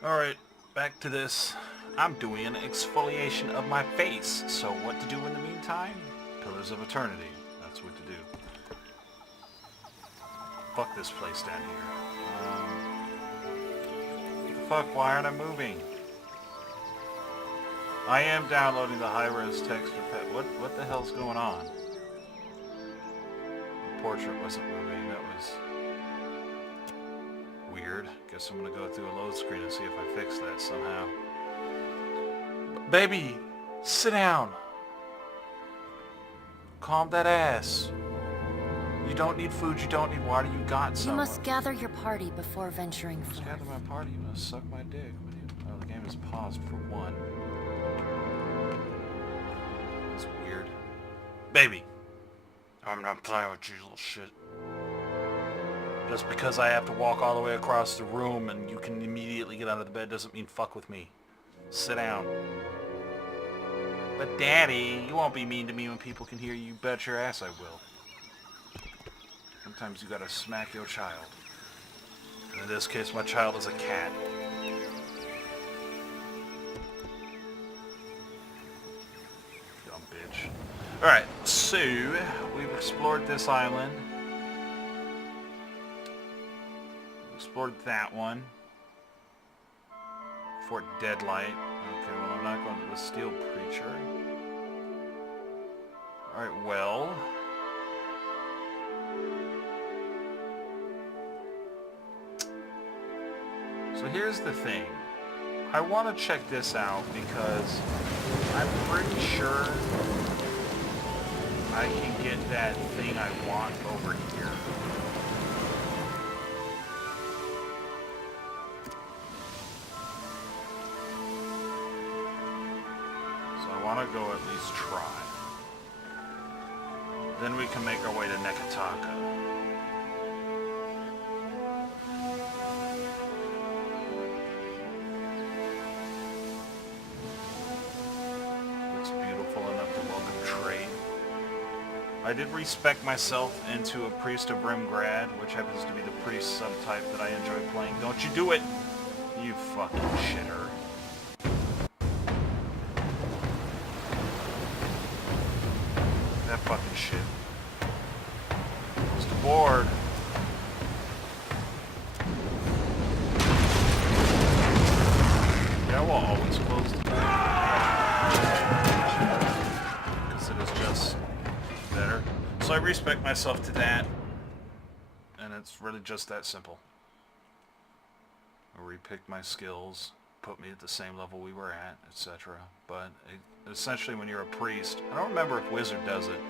Alright, back to this. I'm doing an exfoliation of my face, so what to do in the meantime? Pillars of Eternity. That's what to do. Fuck this place down here. What the fuck? Why aren't I moving? I am downloading the high-res texture pack. What the hell's going on? The portrait wasn't moving. That was weird. Guess I'm gonna go through a load screen and see if I fix that somehow. Baby, sit down. Calm that ass. You don't need food, you don't need water, you got some. You must gather your party before venturing forth. Gather my party, you must suck my dick. Oh, the game is paused for one. It's weird. Baby, I'm not playing with you little shit. Just because I have to walk all the way across the room and you can immediately get out of the bed doesn't mean fuck with me. Sit down. But Daddy, you won't be mean to me when people can hear you. Bet your ass I will. Sometimes you gotta smack your child. And in this case, my child is a cat. Dumb bitch. Alright, so we've explored this island. Explored that one. Fort Deadlight. Okay, well I'm not going to the Steel Preacher. Alright, well. So here's the thing. I want to check this out because I'm pretty sure I can get that thing I want over here. I want to go at least try. Then we can make our way to Nekataka. Looks beautiful enough to welcome trade. I did respec myself into a Priest of Rimgrad, which happens to be the priest subtype that I enjoy playing. Don't you do it! You fucking shitter. That fucking shit. Close the board. Yeah, we'll always close the board. Because it is just better. So I respect myself to that. And it's really just that simple. I repicked my skills, put me at the same level we were at, etc. But essentially when you're a priest, I don't remember if wizard does it.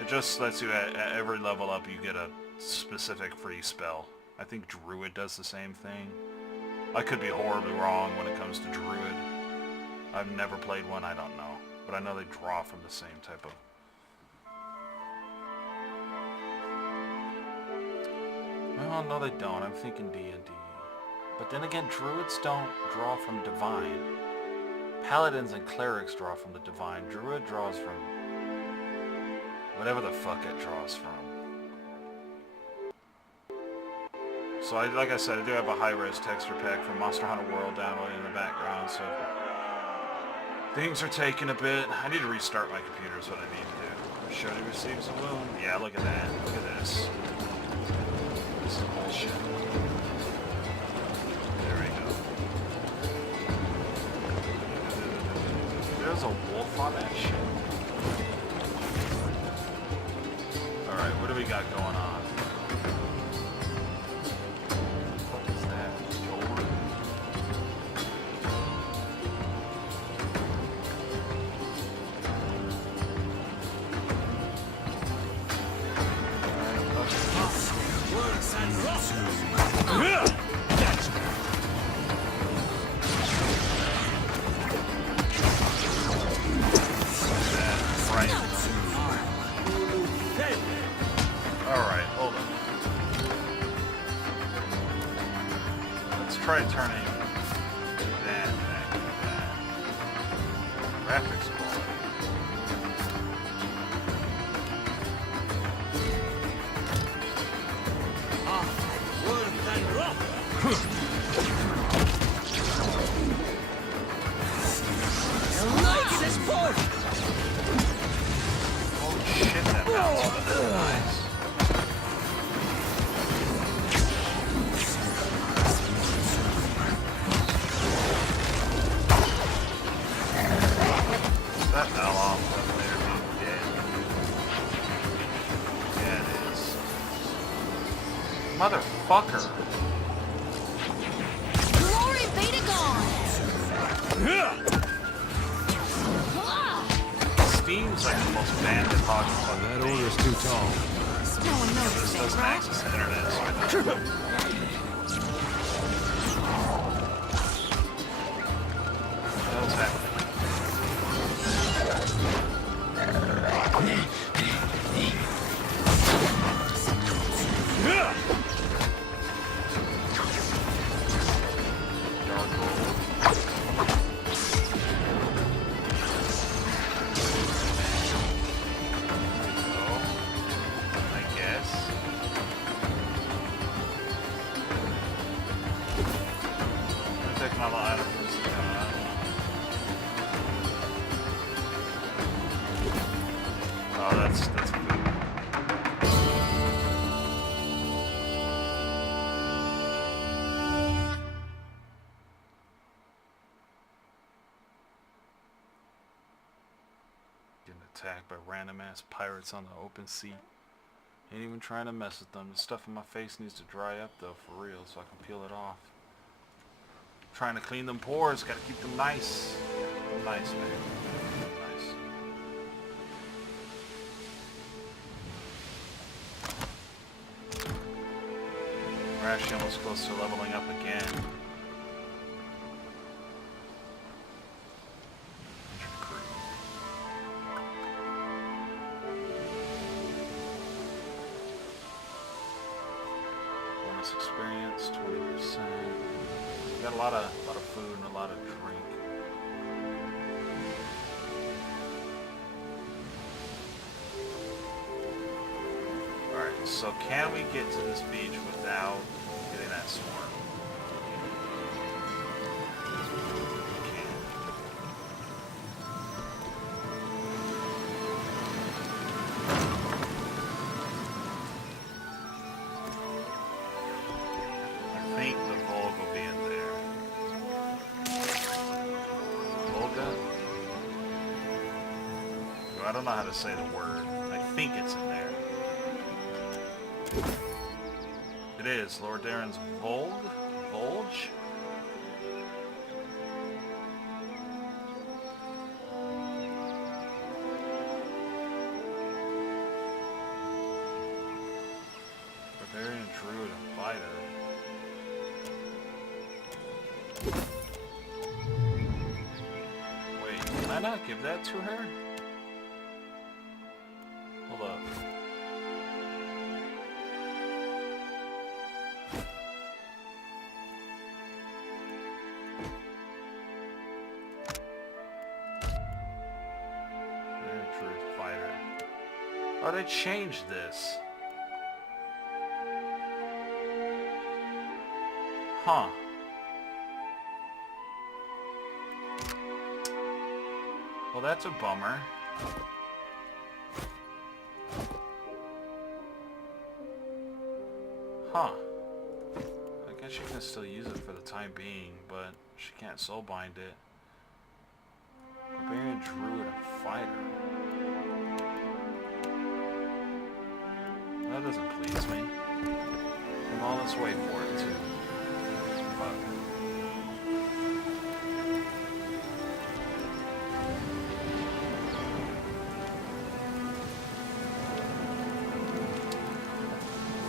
It just lets you, at every level up, you get a specific free spell. I think druid does the same thing. I could be horribly wrong when it comes to druid. I've never played one, I don't know. But I know they draw from the same type of... Well, no they don't. I'm thinking D&D. But then again, druids don't draw from divine. Paladins and clerics draw from the divine. Druid draws from whatever the fuck it draws from. So, like I said, I do have a high-res texture pack from Monster Hunter World downloading in the background, so things are taking a bit. I need to restart my computer is what I need to do. Shody receives a wound. Yeah, look at that. Look at this. This is bullshit. There's a wolf on that shit. Alright, what do we got going on? What is that? Door? Alright, hold on. Let's try turning that back to that. Graphics quality. Motherfucker. Glory be to God! Steam's like the most banded hog fucking That thing. order's too tall. No one knows This this, doesn't right? access the internet, so I don't. What the hell's happening? Oh, that's food. Getting attacked by random ass pirates on the open sea. Ain't even trying to mess with them. The stuff in my face needs to dry up though, for real, so I can peel it off. Trying to clean them pores, gotta keep them nice. Nice, man. Nice. We're actually almost close to leveling up again. Bonus experience, 20%. Got a lot of food and a lot of drink. Alright, so can we get to this beach without getting that swarm? We can. I think the Volga will be in there. Volga? Well, I don't know how to say the word. I think it's in there. It is. Lord Darren's Volge? Barbarian, Druid, and Fighter. Wait, can I not give that to her? Hold up. Fighter. Oh, they changed this. Huh. Well, that's a bummer. Huh. I guess you can still use it for the time being, but she can't soulbind it. Barbarian, Druid, and Fighter. That doesn't please me. Come on, let's wait for it, too. Fuck.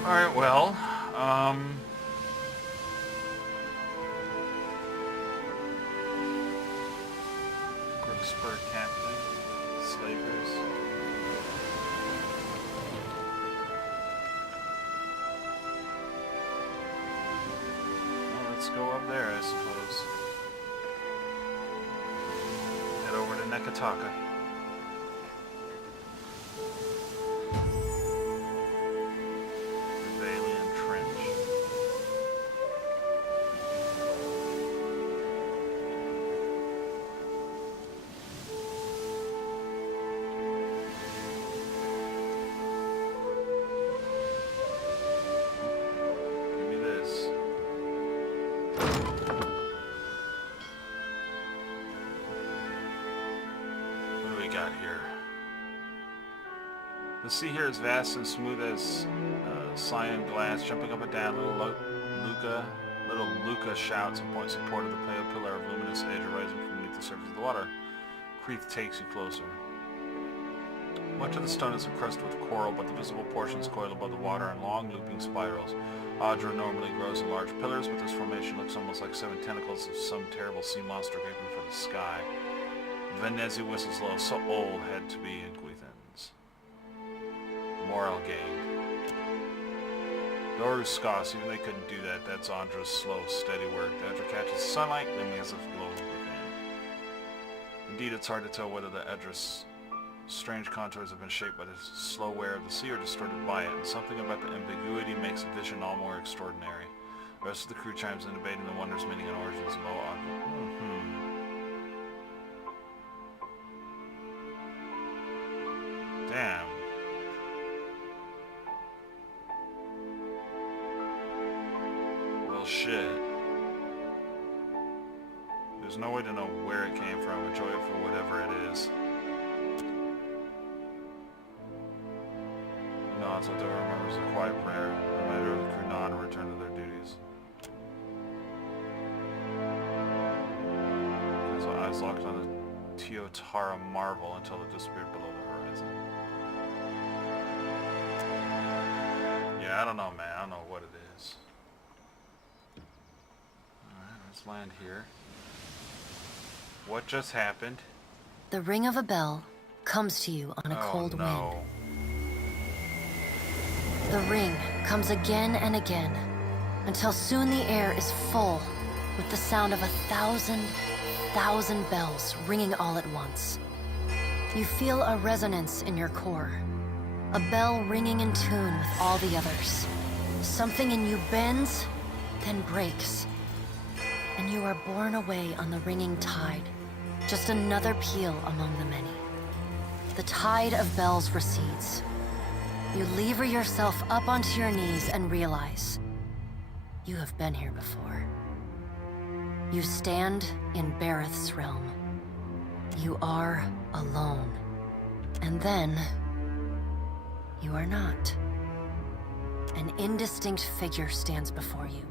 Alright, well, Crookspur Captain, Slavers. Well, let's go up there, I suppose. Head over to Nekataka. Got here. The sea here is vast and smooth as cyan glass, jumping up and down. Little Luca shouts and points toward the pale pillar of luminous edge rising from beneath the surface of the water. Creeth takes you closer. Much of the stone is encrusted with coral, but the visible portions coil above the water in long, looping spirals. Audra normally grows in large pillars, but this formation looks almost like 7 tentacles of some terrible sea monster gaping for the sky. Venezi whistles low, so old had to be in Guethans. Morale gained. Doru scoffs, even they couldn't do that. That's Audra's slow, steady work. The Edra catches sunlight, then begins to glow within. Indeed, it's hard to tell whether the Edra's strange contours have been shaped by the slow wear of the sea or distorted by it, and something about the ambiguity makes the vision all more extraordinary. The rest of the crew chimes in, debating the wonders, meaning, and origins of Audra. Damn. Well, shit. There's no way to know where it came from. Enjoy it for whatever it is. Nods what Dora remembers a quiet prayer. The reminder of the crew nod and return to their duties. His eyes locked on the Teotara marvel until it disappeared below the horizon. Yeah, I don't know, man. I don't know what it is. Alright, let's land here. What just happened? The ring of a bell comes to you on a cold wind. The ring comes again and again, until soon the air is full with the sound of 1,000 bells ringing all at once. You feel a resonance in your core, a bell ringing in tune with all the others. Something in you bends, then breaks, and you are borne away on the ringing tide, just another peal among the many. The tide of bells recedes. You lever yourself up onto your knees and realize you have been here before. You stand in Bareth's realm. You are alone. And then, you are not. An indistinct figure stands before you,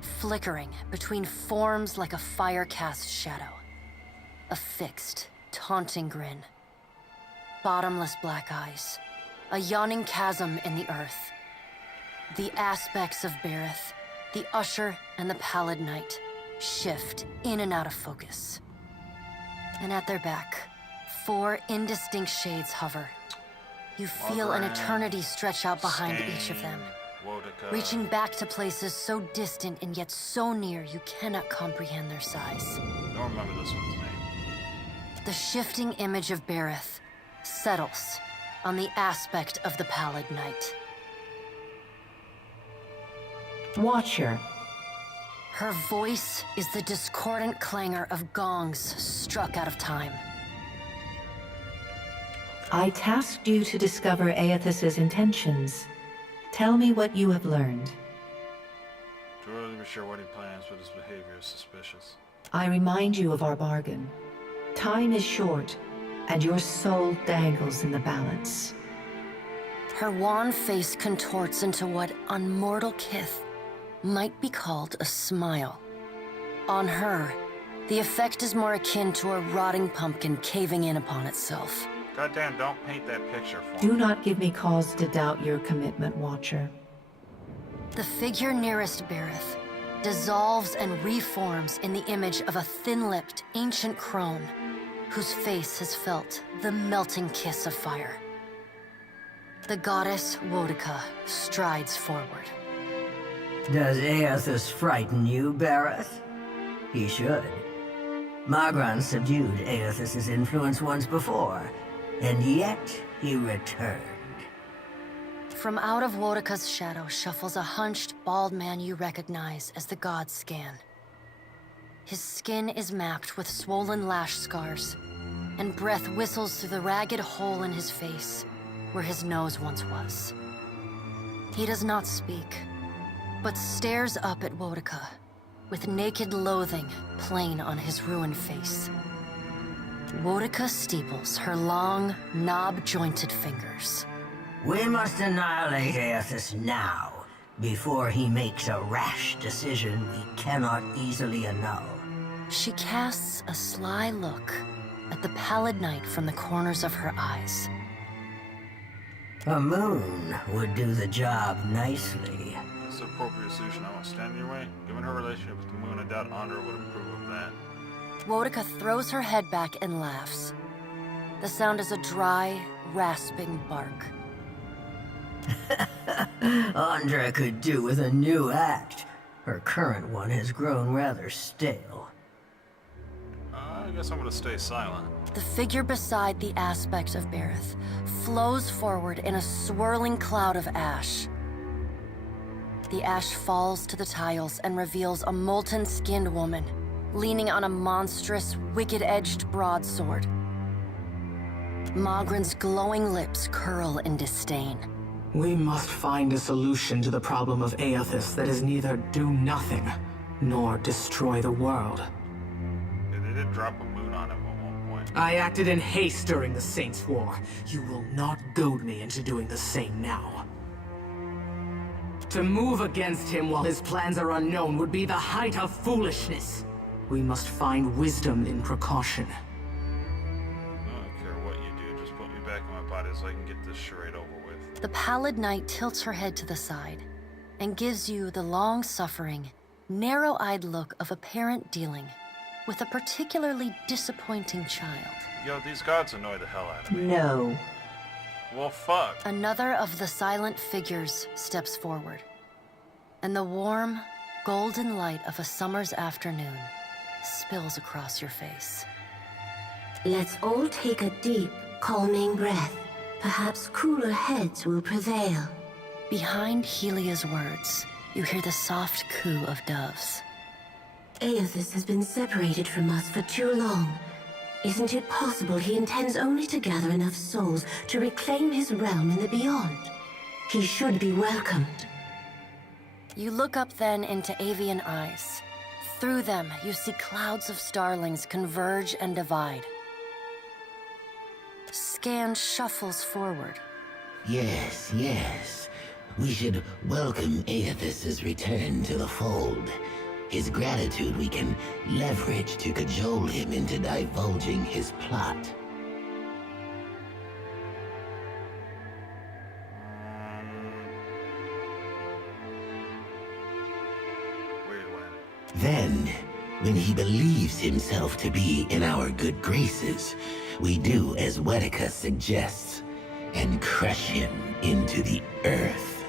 flickering between forms like a fire-cast shadow. A fixed, taunting grin. Bottomless black eyes. A yawning chasm in the earth. The aspects of Bareth, the Usher and the Pallid Knight, shift in and out of focus. And at their back, 4 indistinct shades hover. You feel an eternity stretch out behind each of them, reaching back to places so distant and yet so near you cannot comprehend their size. I don't remember this one's name. The shifting image of Bareth settles on the aspect of the Pallid Knight. Watcher. Her voice is the discordant clangor of gongs struck out of time. I tasked you to discover Aethys's intentions. Tell me what you have learned. Too early to be sure what he plans, but his behavior is suspicious. I remind you of our bargain. Time is short, and your soul dangles in the balance. Her wan face contorts into what, on mortal kith, might be called a smile. On her, the effect is more akin to a rotting pumpkin caving in upon itself. Goddamn, don't paint that picture for Do me. not give me cause to doubt your commitment, Watcher. The figure nearest Bareth dissolves and reforms in the image of a thin-lipped, ancient crone whose face has felt the melting kiss of fire. The goddess Wodica strides forward. Does Aethys frighten you, Bareth? He should. Magran subdued Aethys's influence once before, and yet he returned. From out of Wodica's shadow shuffles a hunched, bald man you recognize as the god Scan. His skin is mapped with swollen lash scars, and breath whistles through the ragged hole in his face where his nose once was. He does not speak, but stares up at Wodica with naked loathing plain on his ruined face. Wodica steeples her long, knob-jointed fingers. We must annihilate Aethys now, before he makes a rash decision we cannot easily annul. She casts a sly look at the pallid night from the corners of her eyes. A moon would do the job nicely. This is an appropriate solution. I won't stand in your way. Given her relationship with the moon, I doubt Andra would approve of that. Wodika throws her head back and laughs. The sound is a dry, rasping bark. Andra could do with a new act. Her current one has grown rather stale. I guess I'm gonna stay silent. The figure beside the aspect of Berith flows forward in a swirling cloud of ash. The ash falls to the tiles and reveals a molten-skinned woman, leaning on a monstrous, wicked-edged broadsword. Magran's glowing lips curl in disdain. We must find a solution to the problem of Aethys that is neither do nothing, nor destroy the world. Yeah, they did drop a moon on him at one point. I acted in haste during the Saints' War. You will not goad me into doing the same now. To move against him while his plans are unknown would be the height of foolishness. We must find wisdom in precaution. I don't care what you do, just put me back in my body so I can get this charade over with. The pallid knight tilts her head to the side and gives you the long-suffering, narrow-eyed look of a parent dealing with a particularly disappointing child. Yo, these gods annoy the hell out of me. No. Well, fuck. Another of the silent figures steps forward, and the warm, golden light of a summer's afternoon spills across your face. Let's all take a deep, calming breath. Perhaps cooler heads will prevail. Behind Helia's words, you hear the soft coo of doves. Aethys has been separated from us for too long. Isn't it possible he intends only to gather enough souls to reclaim his realm in the beyond? He should be welcomed. You look up then into avian eyes. Through them, you see clouds of starlings converge and divide. Scan shuffles forward. Yes, yes. We should welcome Aethys' return to the fold. His gratitude we can leverage to cajole him into divulging his plot. Weird one. Then, when he believes himself to be in our good graces, we do as Wodika suggests, and crush him into the earth.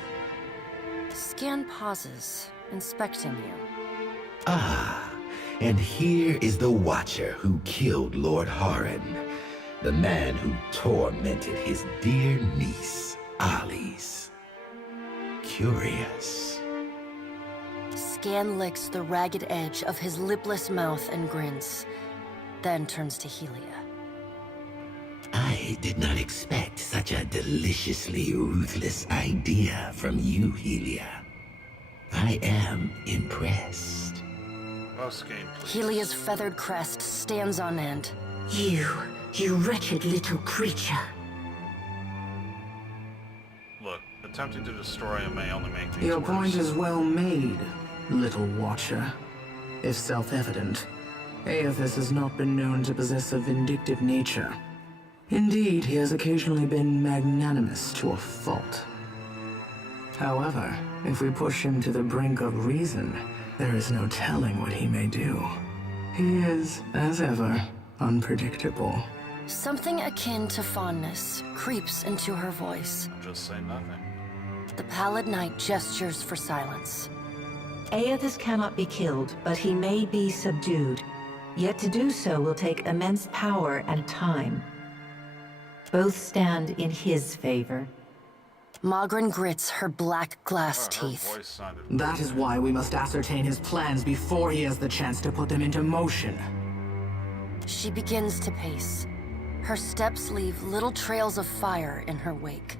Scan pauses, inspecting you. Ah, and here is the Watcher who killed Lord Harren, the man who tormented his dear niece, Alice. Curious. Scan licks the ragged edge of his lipless mouth and grins, then turns to Helia. I did not expect such a deliciously ruthless idea from you, Helia. I am impressed. Oh, Skane, please. Helia's feathered crest stands on end. You wretched little creature. Look, attempting to destroy him may only make things Your worse. point is well made, little Watcher. If self-evident, Aethys has not been known to possess a vindictive nature. Indeed, he has occasionally been magnanimous to a fault. However, if we push him to the brink of reason, there is no telling what he may do. He is, as ever, unpredictable. Something akin to fondness creeps into her voice. Just say nothing. The pallid knight gestures for silence. Aethys cannot be killed, but he may be subdued. Yet to do so will take immense power and time. Both stand in his favor. Magran grits her black glass Oh, her teeth. voice sounded That is why we must ascertain his plans before he has the chance to put them into motion. She begins to pace. Her steps leave little trails of fire in her wake.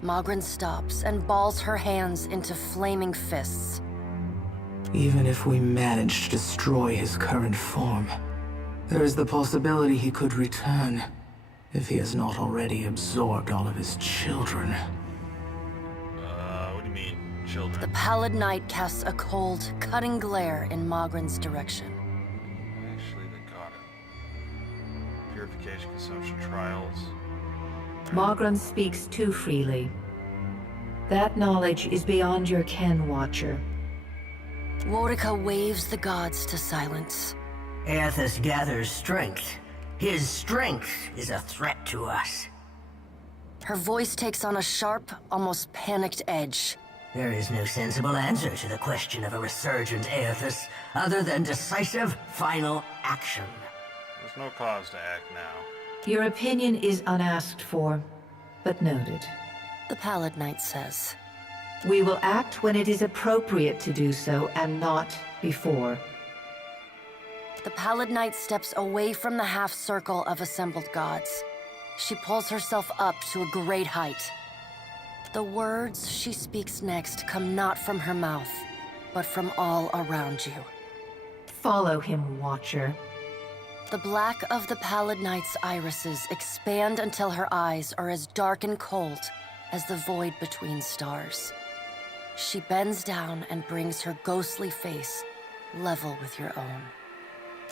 Magran stops and balls her hands into flaming fists. Even if we manage to destroy his current form, there is the possibility he could return. If he has not already absorbed all of his children. What do you mean, The children? pallid night casts a cold, cutting glare in Mogren's direction. Actually, they got it. Purification, consumption, trials. Mogren speaks too freely. That knowledge is beyond your ken, Watcher. Worika waves the gods to silence. Aethys gathers strength. His strength is a threat to us. Her voice takes on a sharp, almost panicked edge. There is no sensible answer to the question of a resurgent Aethys other than decisive, final action. There's no cause to act now. Your opinion is unasked for, but noted. The pallid night says. We will act when it is appropriate to do so, and not before. The pallid night steps away from the half-circle of assembled gods. She pulls herself up to a great height. The words she speaks next come not from her mouth, but from all around you. Follow him, Watcher. The black of the pallid night's irises expand until her eyes are as dark and cold as the void between stars. She bends down and brings her ghostly face level with your own.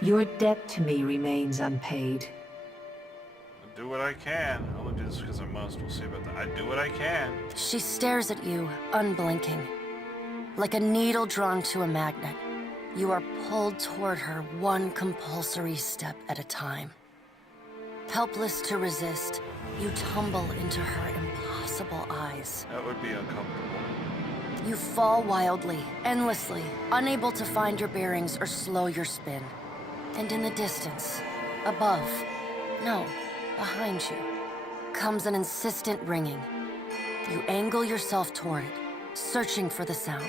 Your debt to me remains unpaid. I do what I can. I only do this because I must. We'll see about that. I do what I can. She stares at you, unblinking. Like a needle drawn to a magnet, you are pulled toward her one compulsory step at a time. Helpless to resist, you tumble into her impossible eyes. That would be uncomfortable. You fall wildly, endlessly, unable to find your bearings or slow your spin. And in the distance, above, no, behind you, comes an insistent ringing. You angle yourself toward it, searching for the sound.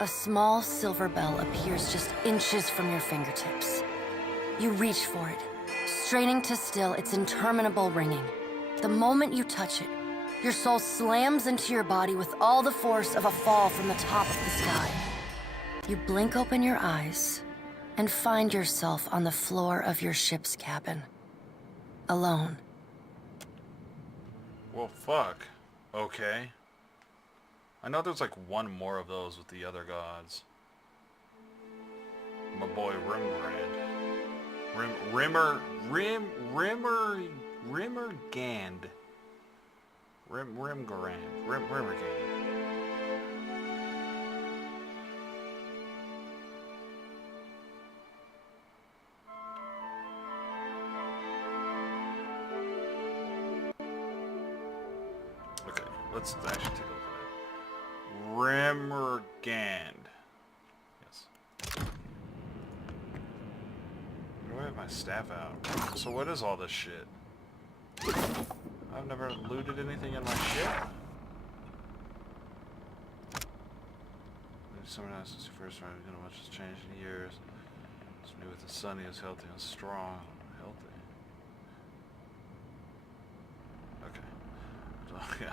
A small silver bell appears just inches from your fingertips. You reach for it, straining to still its interminable ringing. The moment you touch it, your soul slams into your body with all the force of a fall from the top of the sky. You blink open your eyes and find yourself on the floor of your ship's cabin. Alone. Well, fuck. Okay. I know there's like one more of those with the other gods. My boy Rimgrand. Rimmergand. Rimmergand. Okay, let's actually take a look at that. Rimmergand. Yes. Why do I have my staff out? So what is all this shit? I've never looted anything in my ship. Maybe someone else since you first started. You know, much has changed in years. It's me with the sun. He is healthy and strong. Healthy. Okay.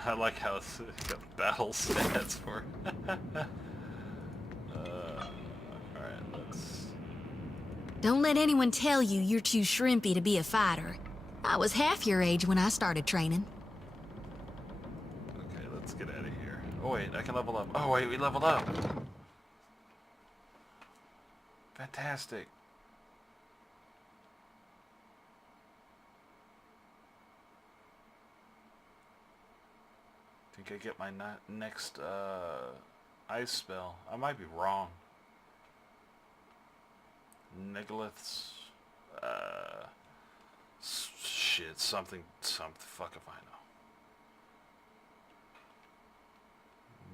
I like how it's got battle stats for it. Alright, let's... Don't let anyone tell you you're too shrimpy to be a fighter. I was half your age when I started training. Okay, let's get out of here. Oh wait, I can level up. Oh wait, we leveled up! Fantastic. Think I get my next ice spell. I might be wrong. Negoliths, shit, something, fuck if I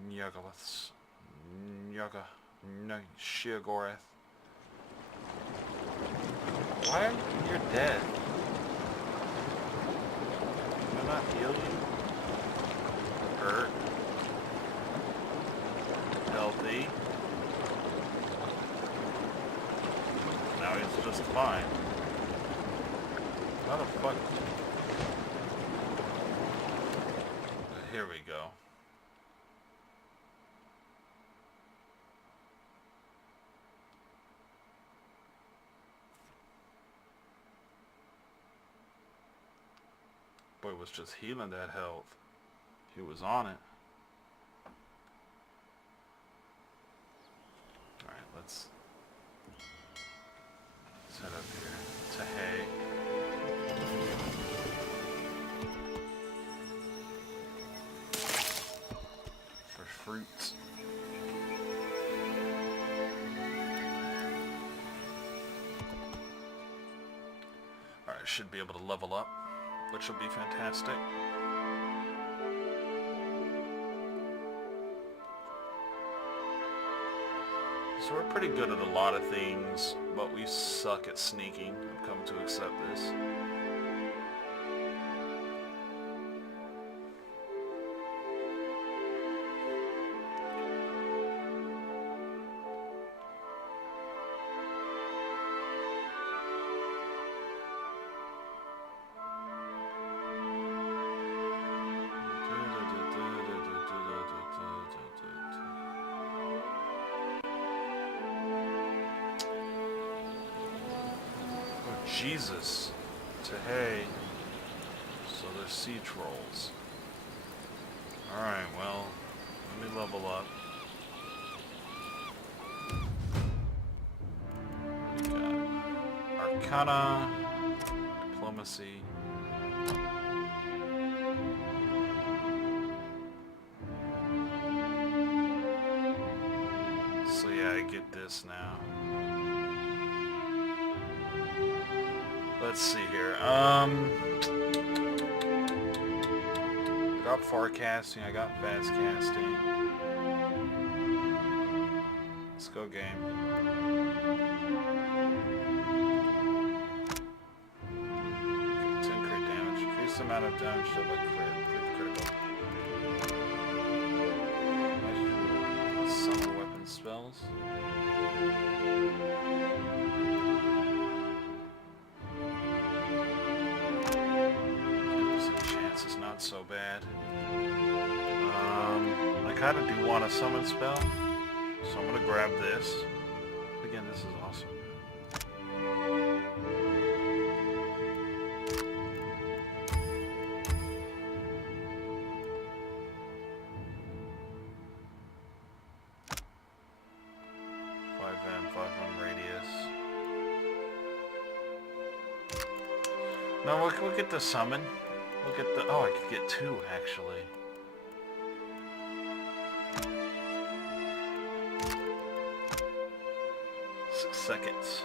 know. Nyogoliths, Sheogorath. Why are you dead? Can I not heal you? Hurt. Healthy. Now he's just fine. How the fuck? Here we go. boy was just healing that health. He was on it. Alright, let's head up here to hay. For fruits. Alright, should be able to level up, which will be fantastic. So we're pretty good at a lot of things, but we suck at sneaking. I've come to accept this. Jesus to hay. So there's sea trolls. Alright, well, let me level up. We got Arcana, Diplomacy. So yeah, I get this now. Let's see here. I got forecasting, I got fast casting. Let's go game. Okay, 10 crit damage. Increase the amount of damage dealt by critical. Summon weapon spells. Not so bad. I kind of do want a summon spell, so I'm gonna grab this. Again, this is awesome. Five M radius. No, we'll get the summon. Look at the... Oh, I could get 2, actually. Six seconds.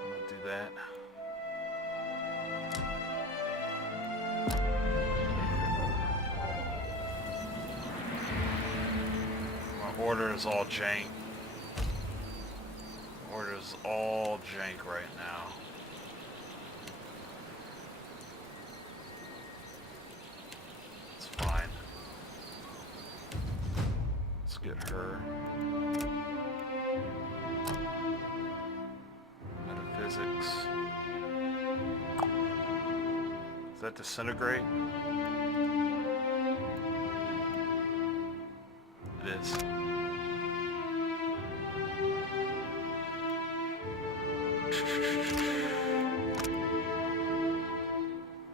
I'm gonna do that. My order is all jank. My order is all jank right now. Get her. Metaphysics. Is that disintegrate? It is.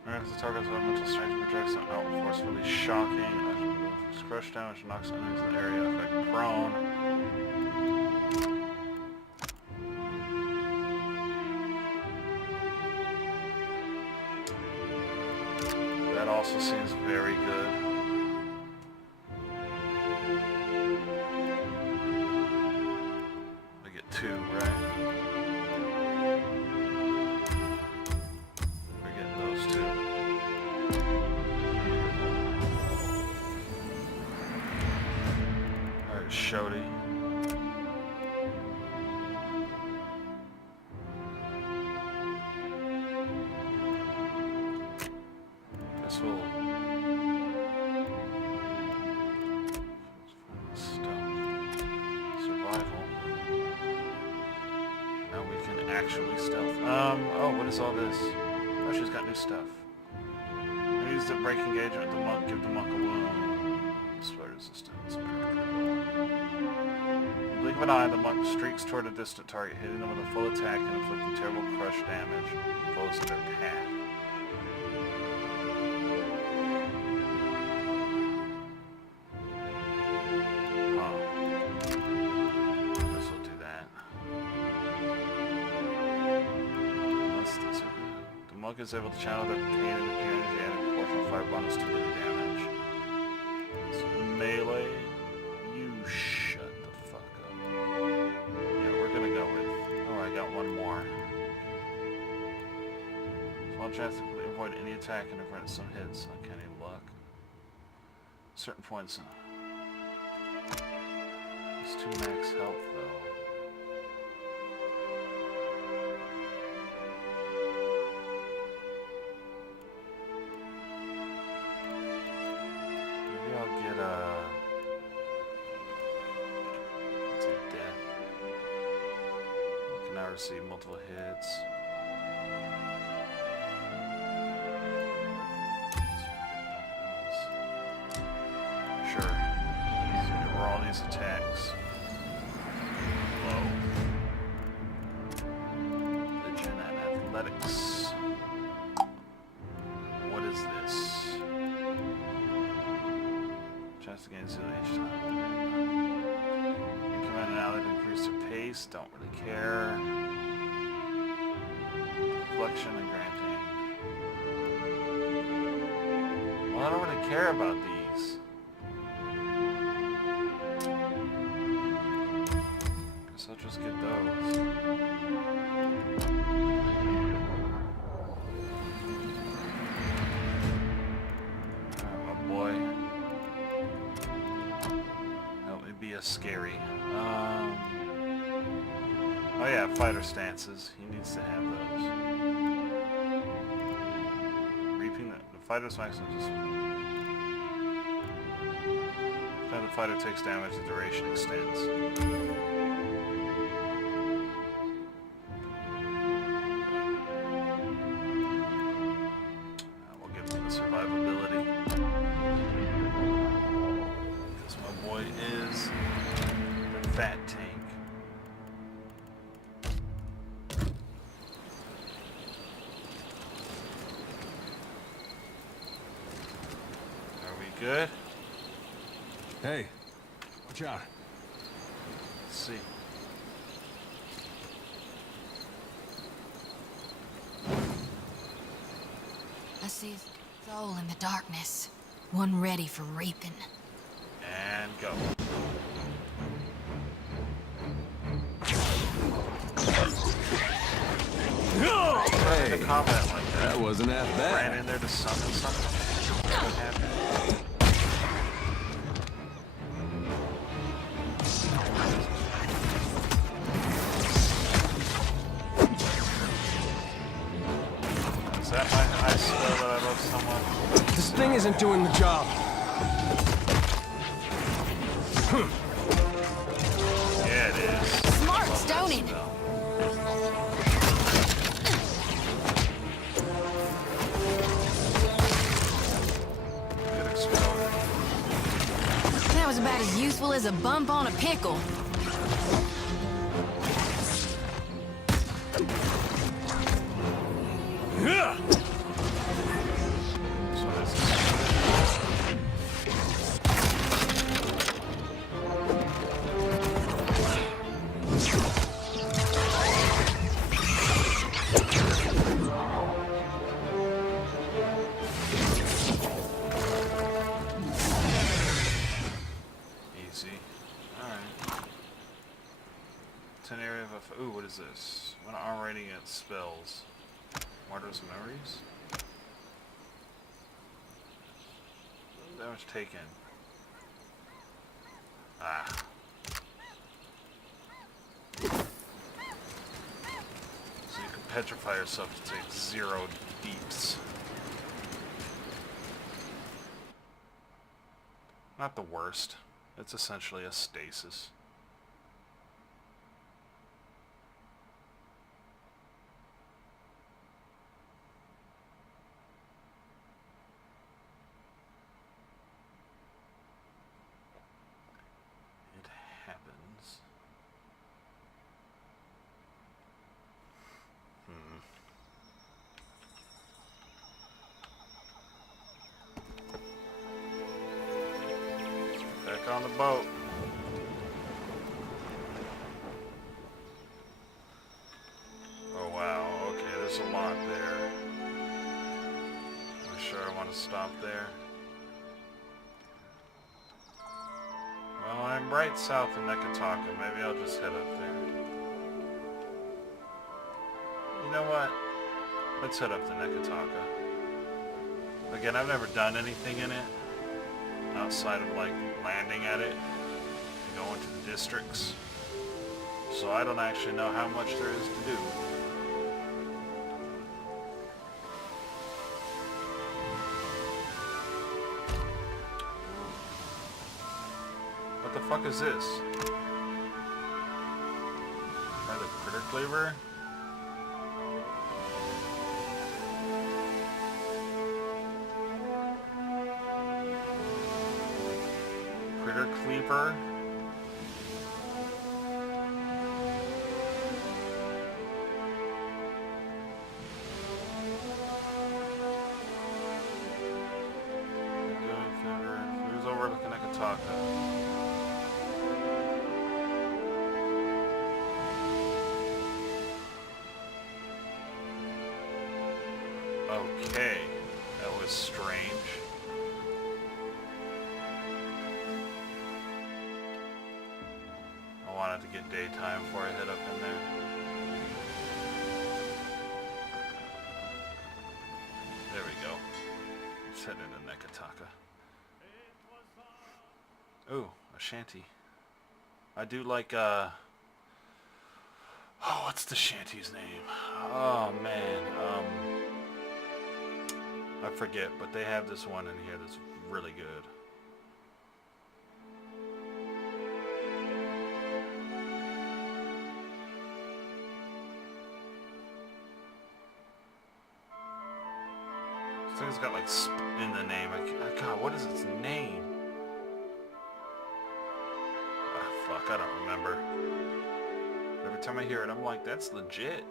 Alright, the target's elemental strength projects an outward force really shocking. Crush damage knocks enemies in the area effect prone. That also seems very good. I get 2, right? I get those 2. Shody. Guess we'll survival. Now we can actually stealth. Oh, what is all this? Oh, she's got new stuff. Use the break engagement with the monk, give the monk a wound. Sweat resistance. blink of an eye, the monk streaks toward a distant target, hitting them with a full attack and inflicting terrible crush damage foes in their path. This'll do that. The monk is able to channel their pain and appear energy and a proportional fire bonus to melee damage. So melee, you shut the fuck up. Yeah, we're gonna go with. Oh, I got one more. Small chance to avoid any attack and avert some hits. Uncanny luck. Certain points. It's 2 max health though. Maybe I'll get it's a death. You can now receive multiple hits. Sure. So get all these attacks. Low. Religion and athletics. What is this? Chance to gain zeal each time. You command an ally to increase their pace. Don't really care. Reflection and granting. Well, I don't really care about these. Guess I'll just get those. Alright, my boy. Help me be a scary. Oh yeah, fighter stances. He needs to have those. Reaping the fighter's maximum just. When the fighter takes damage, the duration extends. We'll give him the survivability. Because my boy is the fat tank. Are we good? Hey, watch out. Let's see. I see a soul in the darkness. One ready for reaping. And go. Hey, The combat like that. that wasn't half Ran bad. in there to summon something. What happened? Is that my high skill that I love someone? This thing isn't doing the job. Yeah, it is. Smart Love that stoning. spell. Good explode. That was about as useful as a bump on a pickle. So this is easy. Alright. 10 area of ooh, what is this? When arm rating at spells. Martyr's Memories? Damage taken. Ah. So you can petrify yourself to take 0 deeps. Not the worst. It's essentially a stasis. It happens. Back on the boat. Oh wow, okay, there's a lot there. I'm sure I want to stop there. Well, I'm right south of Nekataka. Maybe I'll just head up there. You know what? Let's head up to Nekataka. Again, I've never done anything in it outside of like landing at it and going to the districts. So I don't actually know how much there is to do. What the fuck is this? Try the critter cleaver? Critter cleaver? Who's overlooking Nekataka? Okay, that was strange. I wanted to get daytime before I head up in there. There we go. Let's head into Nekataka. Ooh, a shanty. I do like, oh, what's the shanty's name? Oh, man, I forget, but they have this one in here that's really good. This thing's got like in the name. God, what is its name? Ah, fuck, I don't remember. Every time I hear it, I'm like, that's legit.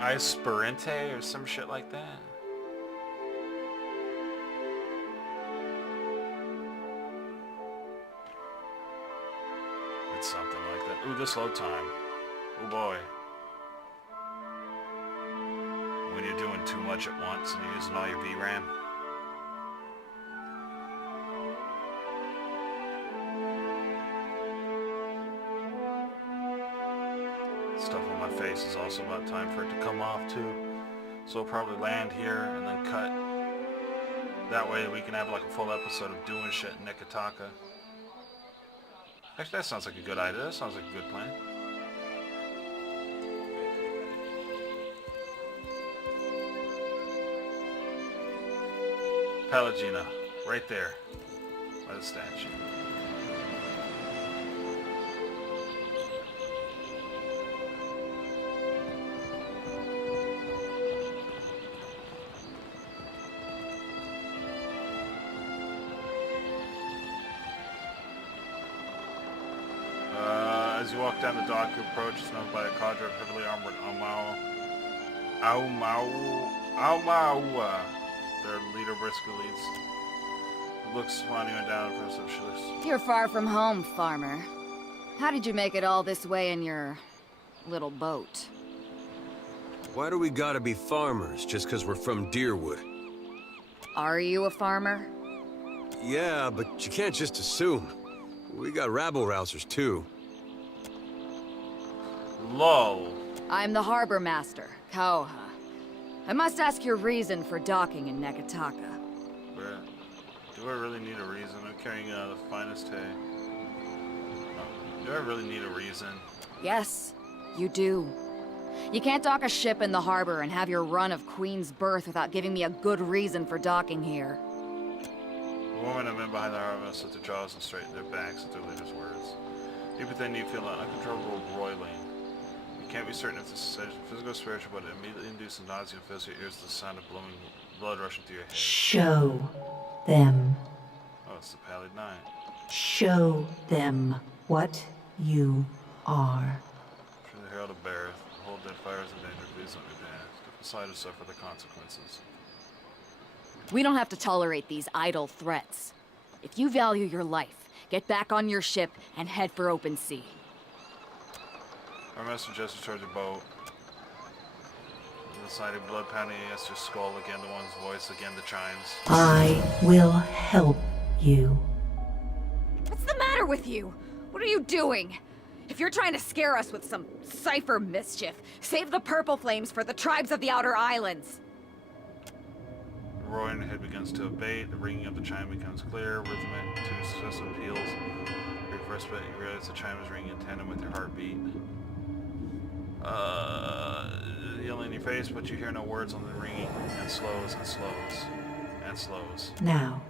Ispirante or some shit like that. It's something like that. Ooh, this load time. Oh boy. When you're doing too much at once and you're using all your VRAM. Stuff on my face is also about time for it to come off too. So I'll probably land here and then cut. That way we can have like a full episode of doing shit in Nekataka. Actually, that sounds like a good idea. That sounds like a good plan. Pelagina, right there, by the statue. As you walk down the dock, you approach, surrounded by a cadre of heavily armored Aumau. Their leader briskly leads. Looks on you and down for some shills. You're far from home, farmer. How did you make it all this way in your little boat? Why do we gotta be farmers just because we're from Deerwood? Are you a farmer? Yeah, but you can't just assume. We got rabble-rousers too. Lol. I'm the harbor master, Kauha. I must ask your reason for docking in Nekataka. Do I really need a reason? I'm carrying the finest hay. Oh, do I really need a reason? Yes, you do. You can't dock a ship in the harbor and have your run of Queen's Berth without giving me a good reason for docking here. The women and men behind the harbor set their jaws and straighten their backs at their leader's words. Deep within you feel an uncontrollable roiling. You can't be certain if this is physical or spiritual, but it immediately induces nausea and fills your ears with the sound of blowing blood rushing through your head. Show them. Oh, it's the Pallid Knight. Show them what you are. Through the Herald of Bareth, behold Deadfire is in danger, please let me pass. Step aside to suffer the consequences. We don't have to tolerate these idle threats. If you value your life, get back on your ship and head for open sea. Our master gestures towards the boat. The sight of blood pounding against her skull, again the one's voice, again the chimes. I will help you. What's the matter with you? What are you doing? If you're trying to scare us with some cipher mischief, save the purple flames for the tribes of the Outer Islands. The roaring head begins to abate, the ringing of the chime becomes clear, rhythmic, two successive peals. Your first bit, you realize the chime is ringing in tandem with your heartbeat. Yelling in your face, but you hear no words on the ringing, and slows and slows and slows. Now.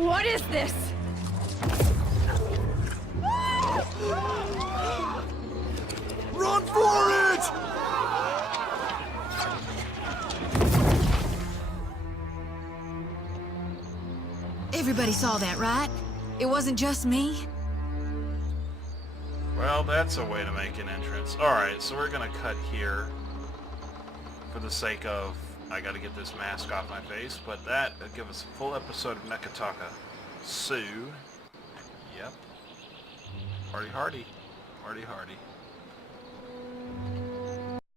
What is this? Run for it! Everybody saw that, right? It wasn't just me? Well, that's a way to make an entrance. Alright, so we're gonna cut here for the sake of I gotta get this mask off my face, but that will give us a full episode of Nekataka soon. Yep. Hardy hardy. Hardy hardy.